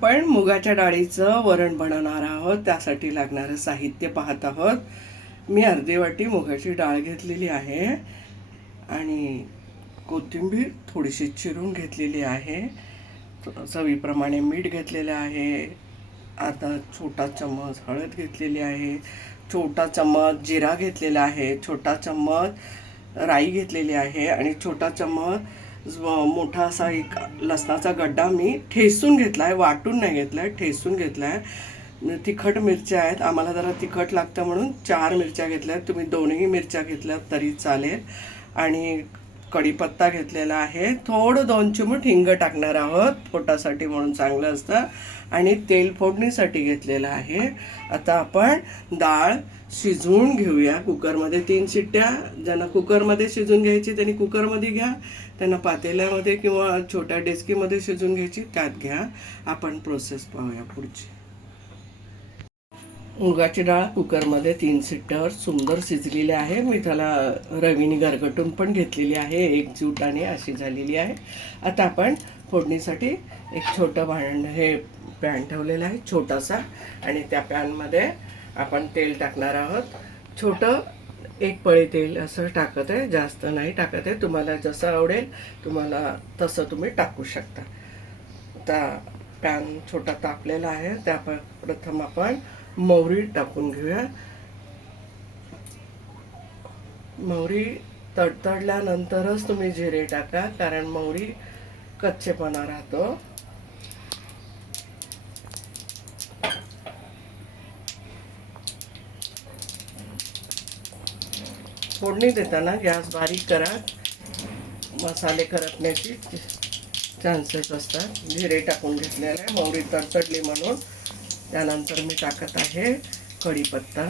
आपण मुगाच्या डाळीचं वरण बनवणार आहोत. त्यासाठी लागणारं साहित्य पाहत आहोत. मी अर्धी वाटी मुगाची डाळ घेतलेली आहे आणि कोथिंबीर थोडीशी चिरून घेतलेली आहे. चवीप्रमाणे मीठ घेतलेलं आहे. आता छोटा चम्मच हळद घेतलेली आहे. छोटा चम्मच जिरा घेतलेला आहे. छोटा चम्मच राई घेतलेली आहे आणि छोटा चम्मच मोठा असा एक लसणाचा गड्डा मी ठेसून घेतला आहे, वाटून नाही घेतला आहे, ठेसून घेतला आहे. तिखट मिरच्या आहेत, आम्हाला जरा तिखट लागतं म्हणून 4 मिरच्या घेतल्या आहेत. तुम्ही 2ही मिरच्या घेतल्या तरी चालेल. आणि कढीपत्ता घेतलेला आहे. थोडं 2 चिमूट हिंग टाकणार आहोत, पोटासाठी म्हणून चांगलं असतं. आणि तेल फोडणीसाठी घेतलेलं आहे. आता आपण डाळ शिजवून घेऊया कुकरमध्ये. 3 शिट्ट्या. ज्यांना कुकरमध्ये शिजवून घ्यायची त्यांनी कुकरमध्ये घ्या, त्यांना पातेल्यामध्ये किंवा छोट्या डेचकीमध्ये शिजवून घ्यायची त्यात घ्या. आपण प्रोसेस पाहूया पुढची. मुगाची डाळ कुकरमध्ये 3 शिट्ट्यावर सुंदर शिजलेली आहे. मी त्याला रवीने गरगटून पण घेतलेली आहे, एकजूटाने अशी झालेली आहे. आता आपण फोडणीसाठी एक छोटं पॅन ठेवलेलं आहे छोटासा, आणि त्या पॅनमध्ये आपण तेल टाकणार आहोत. छोटं 1 पळी तेल असं टाकत आहे, जास्त नाही टाकत आहे. तुम्हाला जसं आवडेल तुम्हाला तसं तुम्ही टाकू शकता. आता पॅन छोटा तापलेला आहे. त्या प्रथम आपण मोहरी टाकून घेऊया. मोहरी तडतडल्यानंतरच तुम्ही जिरे टाका, कारण मोहरी कच्चेपणा राहतो. फोडणी देताना गॅस बारीक करा, मसाले करपण्याची चान्सेस असतात. जिरे टाकून घेतलेले आहे, मोहरी तडतडली म्हणून. त्यानंतर मी टाकत आहे कढीपत्ता.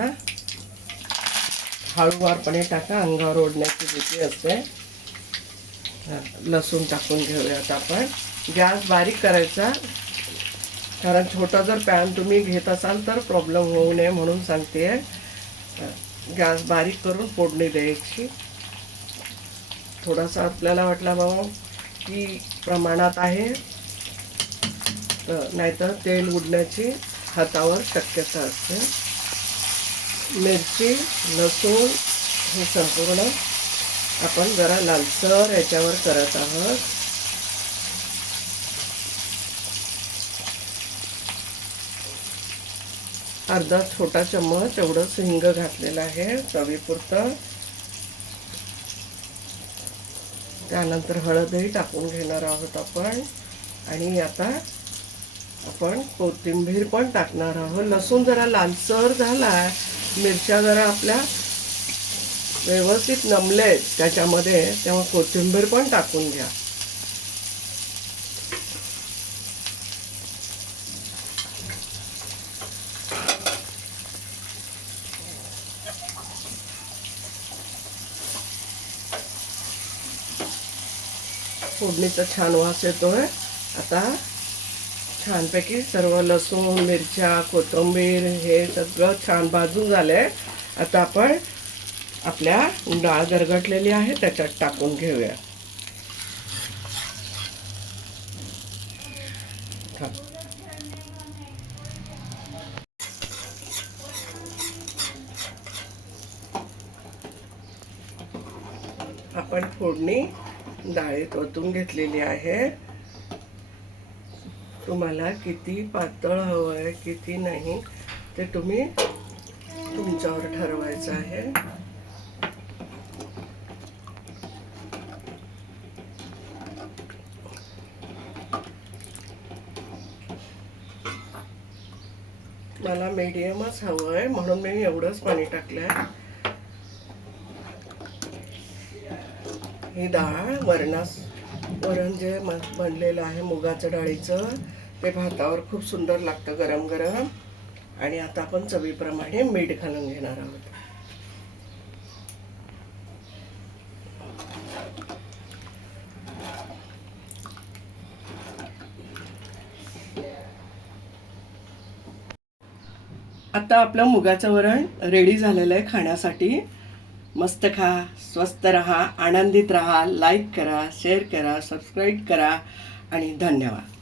हळूवारपणे टाका, अंगावर ओढण्याची भीती असते. लसूण टाकून घेऊयात आपण. गॅस बारीक करायचा, कारण छोटा जर पॅन तुम्ही घेत असाल तर प्रॉब्लेम होऊ नये म्हणून सांगते. गॅस बारीक करून फोडणी द्यायची. थोडासा आपल्याला वाटला बाबा की प्रमाणात आहे, नाहीतर तेल उडण्याची हातावर शक्यता असते. मिरची, लसूण हे संपूर्ण आपण जरा लालसर याच्यावर करत आहोत. अर्धा छोटा चम्मच एवढंच हिंग घातलेलं आहे चवीपुरतं. त्यानंतर हळदही टाकून घेणार आहोत आपण. आणि आता आपण कोथिंबीर पण टाकणार आहोत. लसूण जरा लालसर झाला, मिरच्या जरा आपल्या व्यवस्थित नमले त्याच्यामध्ये, तेव्हा कोथिंबीर पण टाकून घ्या. फोडणीचा छान वास येतोय. आता छानपैकी सर्व लसूण, मिरच्या, कोथिंबीर हे सगळं छान भाजून झालंय. आता आपण आपल्या डाळ गरगटलेली आहे त्याच्यात टाकून घेऊया. आपण फोडणी डाळीत ओतून घेतलेली आहे. तुम्हाला किती पातळ हवं आहे किती नाही ते तुम्ही तुमच्यावर ठरवायचं आहे. मला मीडियमच हवं आहे म्हणून मी एवढंच पाणी टाकलं आहे. ही डाळ वरण जे बनलेलं आहे मुगाच्या डाळीचं, ते भातावर खूप सुंदर लागतं गरम गरम. आणि आता आपण चवीप्रमाणे मीठ घालून घेणार आहोत. आता आपलं मुगाचं वरण रेडी झालेलं आहे खाण्यासाठी. मस्त खा, स्वस्त रहा, आनंदित रहा. लाईक करा, शेअर करा, सबस्क्राईब करा आणि धन्यवाद.